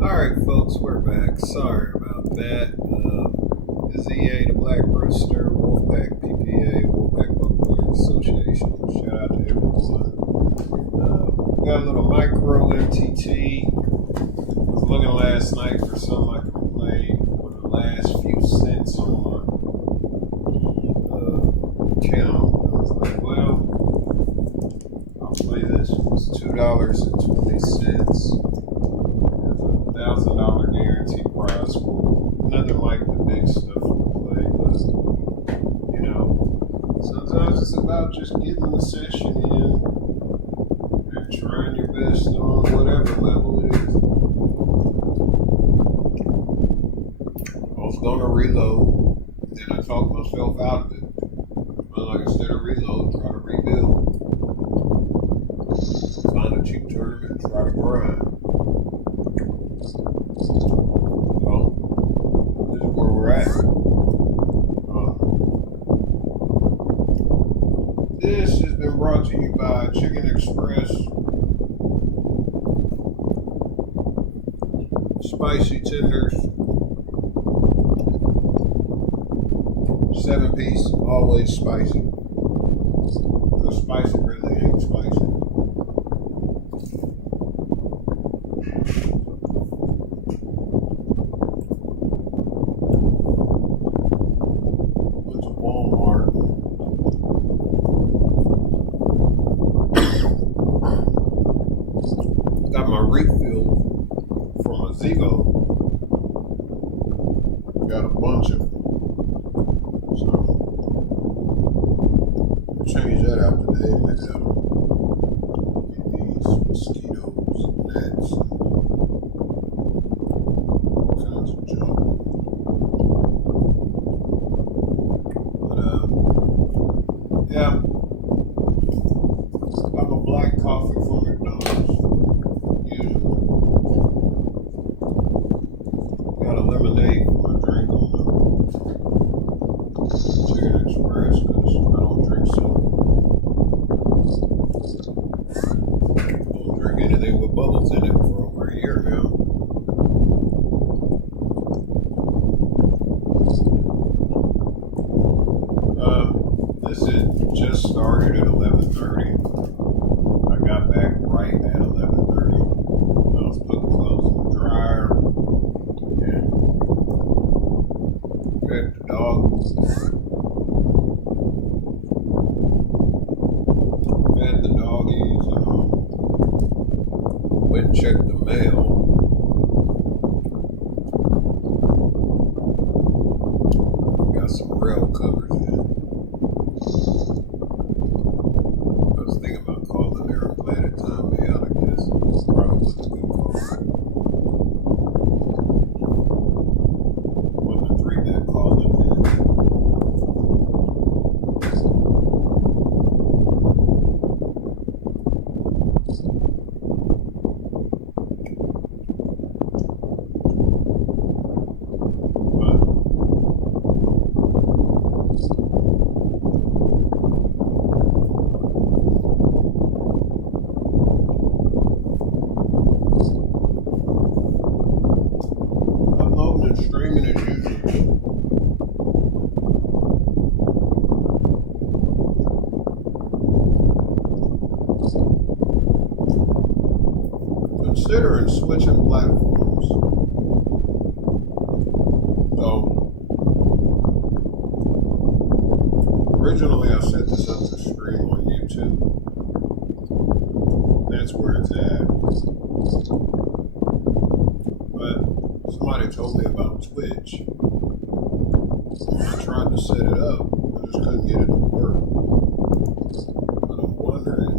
Alright, folks, we're back. Sorry about that. This EA, the Black Rooster, Wolfpack PPA, Wolfpack Buck Players Association. Shout out to everyone. We got a little micro MTT. Was looking last night for something I can play for the last few cents on my account. I was like, well, I'll play this. It's $2.20. $1,000 guarantee prize pool. Nothing like the big stuff we play, but sometimes it's about just getting the session in and trying your best on whatever level it is. I was gonna reload, then I talked myself out of it. I was like, instead of reload, try to rebuild. Find a cheap tournament, try to grind. So, this is where we're at. This has been brought to you by Chicken Express Spicy Tenders. 7-piece, always spicy. Because spicy really ain't spicy. Got my refill from a Zigo. Got a bunch of them. So, I'll change that out today. Maybe that'll get these mosquitoes, gnats, and all kinds of junk. But, yeah. Got my black coffee from McDonald's. Got a lemonade for my drink on the Chicken Express because I don't drink soda. I don't drink anything with bubbles in it for over a year now. This is just started at 11:30. I got back right at 11:30. I was putting clothes in the dryer and fed the dog. Fed the doggies and went and checked the mail. Got some rail covers in. I was thinking about calling there. I'm glad it timed me out, I guess. Probably wasn't a good call. Wasn't a 3-bet call in there. Uploading and streaming as usual. Considering switching platforms. So, originally I set this up to stream on YouTube. That's where it's at. But somebody told me about Twitch. When I tried to set it up, I just couldn't get it to work. But I'm wondering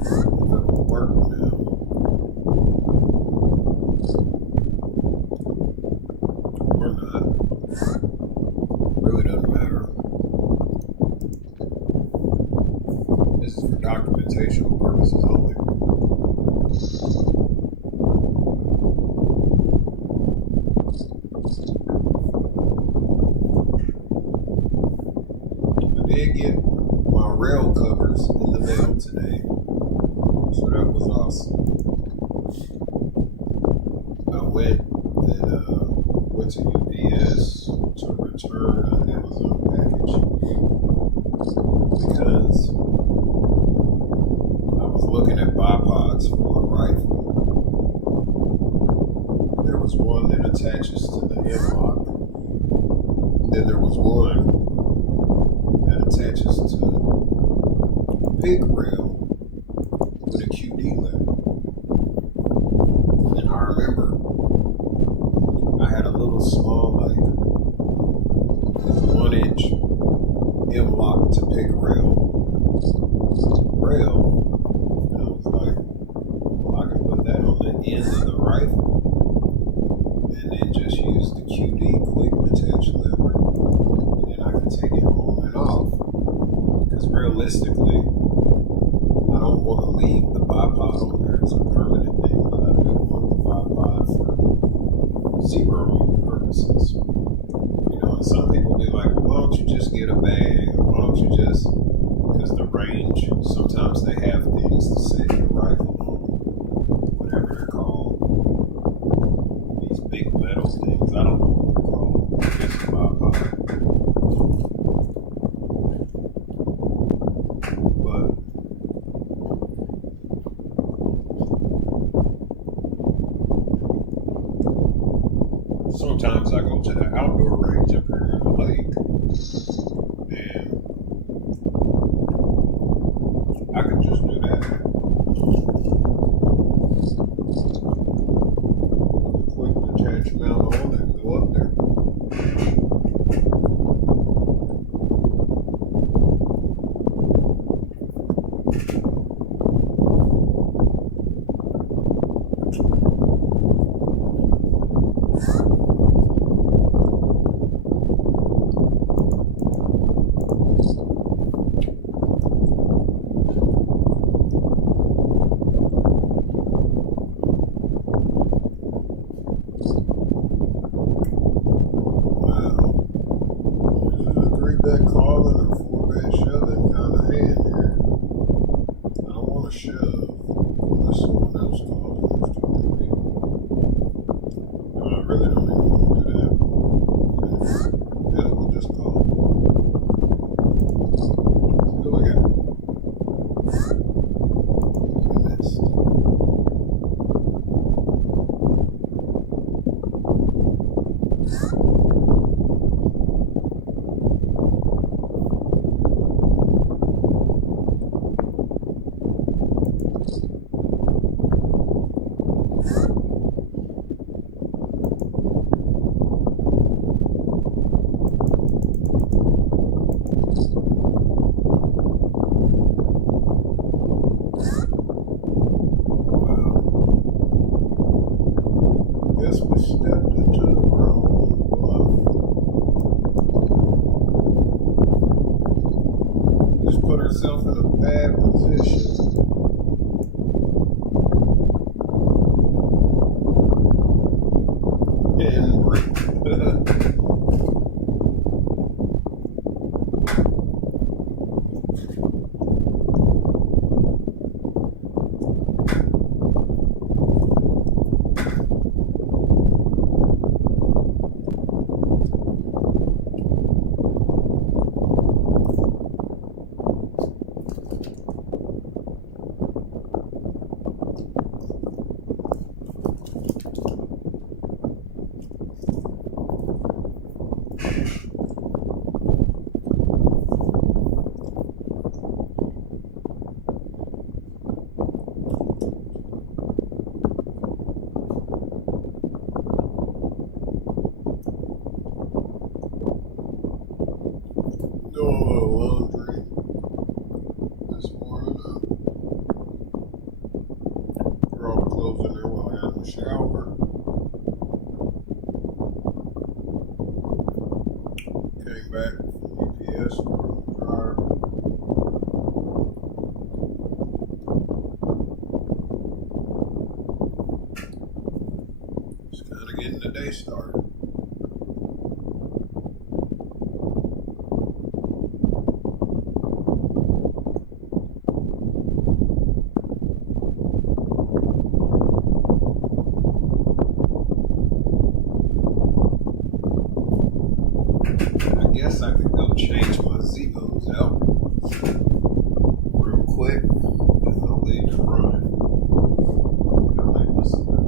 if it will work now. Or not. Really doesn't matter. This is for documentation purposes only. I did get went to UPS to return an Amazon package because I was looking at bipods for my rifle. There was one that attaches to the M-lock. Then there was one that attaches to the pig rail with a QD lever. And I remember I had a little small, like 1-inch M-lock to pig rail. And I was like, well, I can put that on the end of the rifle and then just use the QD quick detach lever. And then I can take it on and off. Because realistically, I don't want to leave the bipod on there as a permanent thing, but I do want the bipod for zeroing purposes. You know, and some people be like, well, why don't you just get a bag? Or why don't you just, because the range, sometimes they have things to set your rifle on, whatever they're called. These big metal things, I don't know what they're called. Just a bipod. But sometimes I go to the outdoor range up here in the lake, and I can just do that. Put the quick detach mount on and go up there. That calling or 4-bed shoving kind of hand here. I don't want to shove unless someone else calls and there's too many people. No, I really don't even want to do that. Bill will just call. Who we got? We missed. Guess we stepped into the wrong bluff. Just put ourselves in a bad position. And break. Doing a little laundry this morning. Threw all the clothes in there while I got in the shower. Came back from UPS, put it on the dryer. Just kind of getting the day started. guess I could go change my Zevos out real quick, and I'll leave it running. Y'all might listen to it.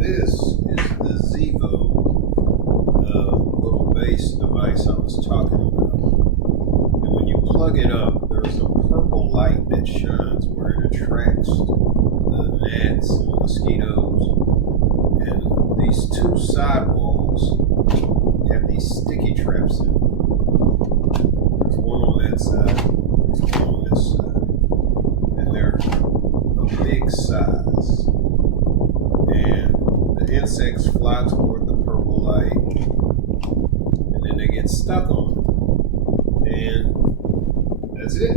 This is the Zevo little base device I was talking about. And when you plug it up, there's a purple light that shines where it attracts the gnats and mosquitoes. And these two sidewalls have these sticky traps in them. There's one on that side, there's one on this side. And they're a big size. And the insects fly toward the purple light, and then they get stuck on it, and that's it.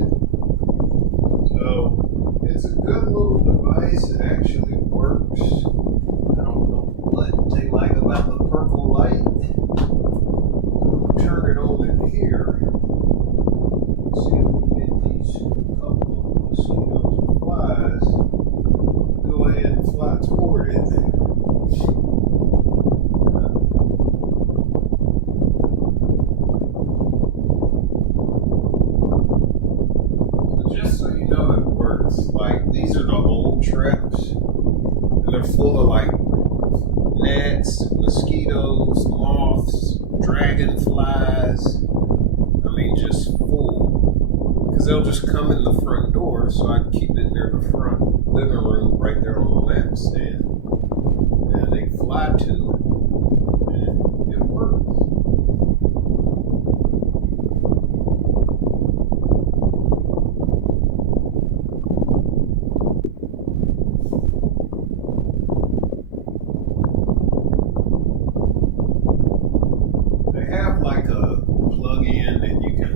So it's a good little device. It actually works. I don't know what they like about the purple light. We'll turn it on in here. See if we can get these couple of mosquitoes and flies. Go ahead and fly toward it. Just so you know, it works. Like, these are the old traps, and they're full of like gnats, mosquitoes, moths, dragonflies. I mean, just full. Because they'll just come in the front door, so I keep it near the front living room, right there on the lampstand, and they fly to it, and it works. They have like a plug-in that you can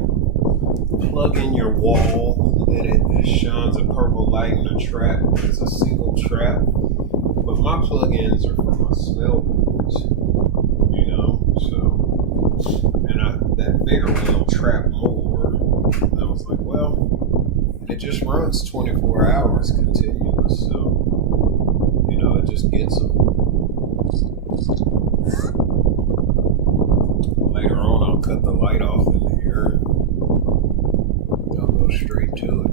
plug in your wall and it shines a purple light in a trap. It's a single trap. But my plugins are for my smell goods, you know, so, and that bigger one will trap more. And I was like, well, it just runs 24 hours continuous, so, you know, it just gets them. Later on, I'll cut the light off in here and I'll go straight to it.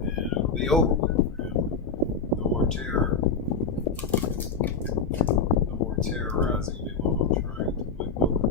And it'll be over with for him. No more terror. No more terrorizing me while I'm trying to play poker.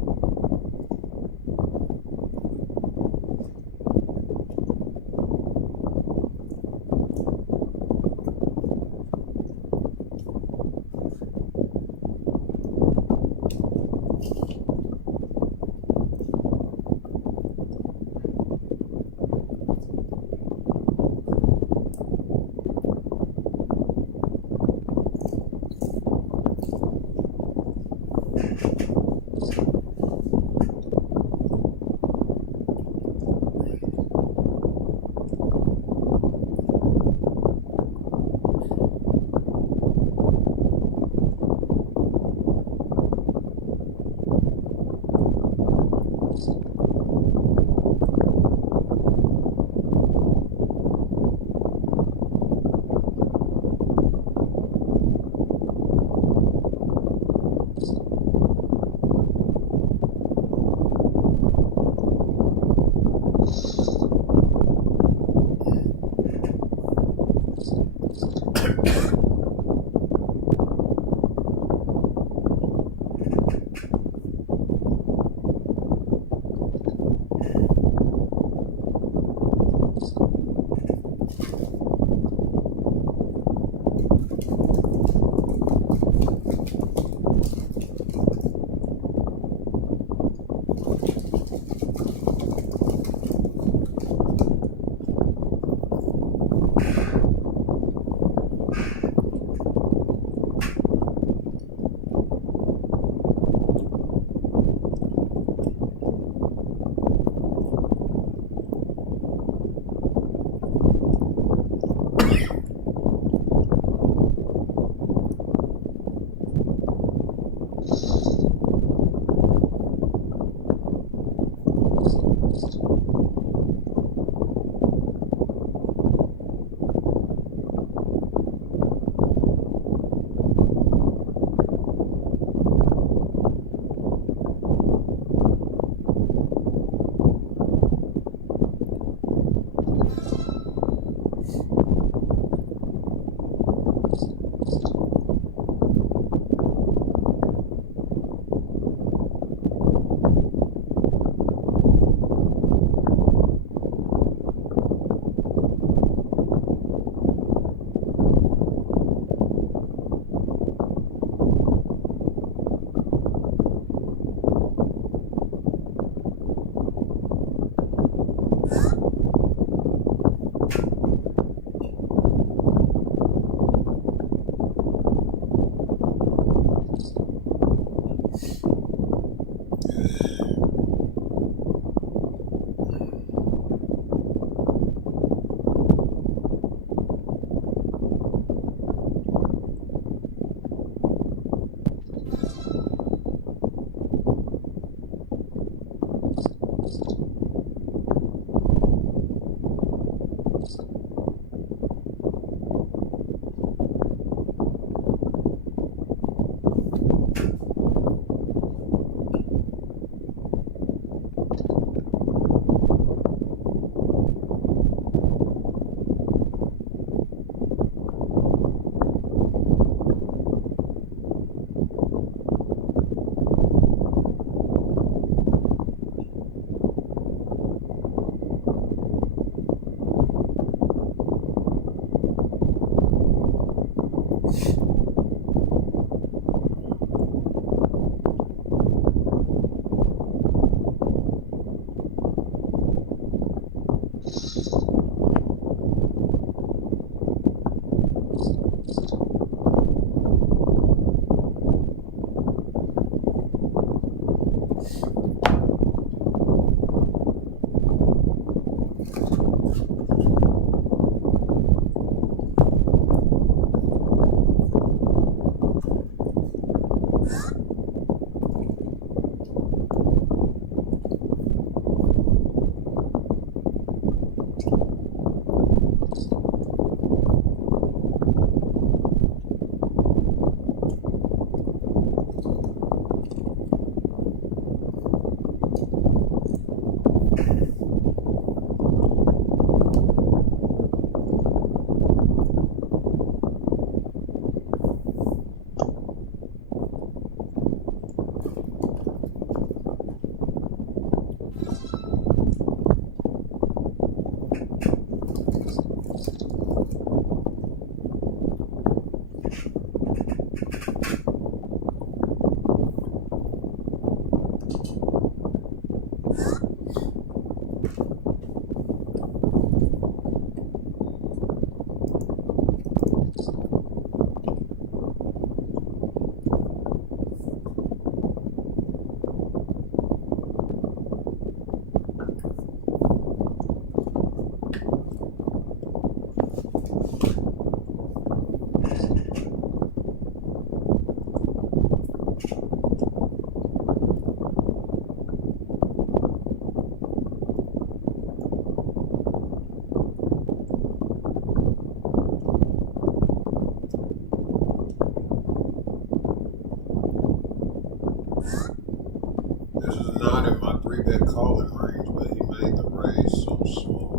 had calling range, but he made the raise so small.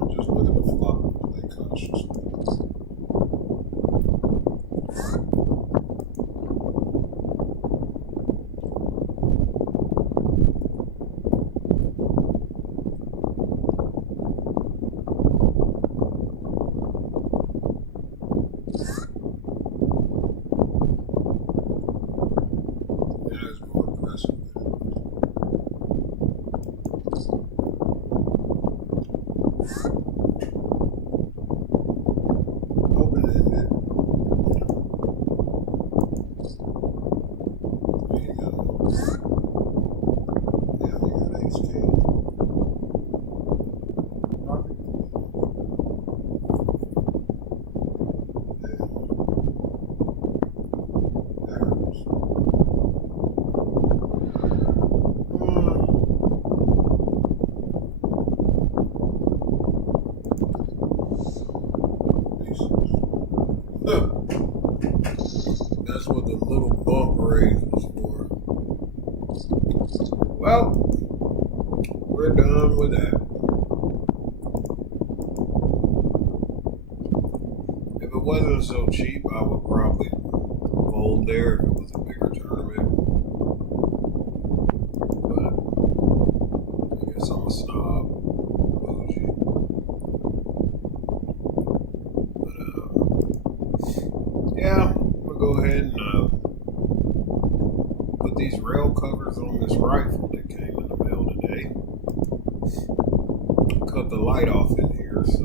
I'm just looking to flop and play cautiously. Yeah, it's more aggressive. Open-ended. There you go. Yeah, we got ace king. Pocket. Yeah, that hurts. Aces. That's what the little bump raise was for. Well, we're done with that. If it wasn't so cheap, I would probably fold there if it was a bigger tournament. But I guess I'm a snob, bougie. But yeah, I'm gonna go ahead and put these rail covers on this rifle that came in the mail today. Cut the light off in here so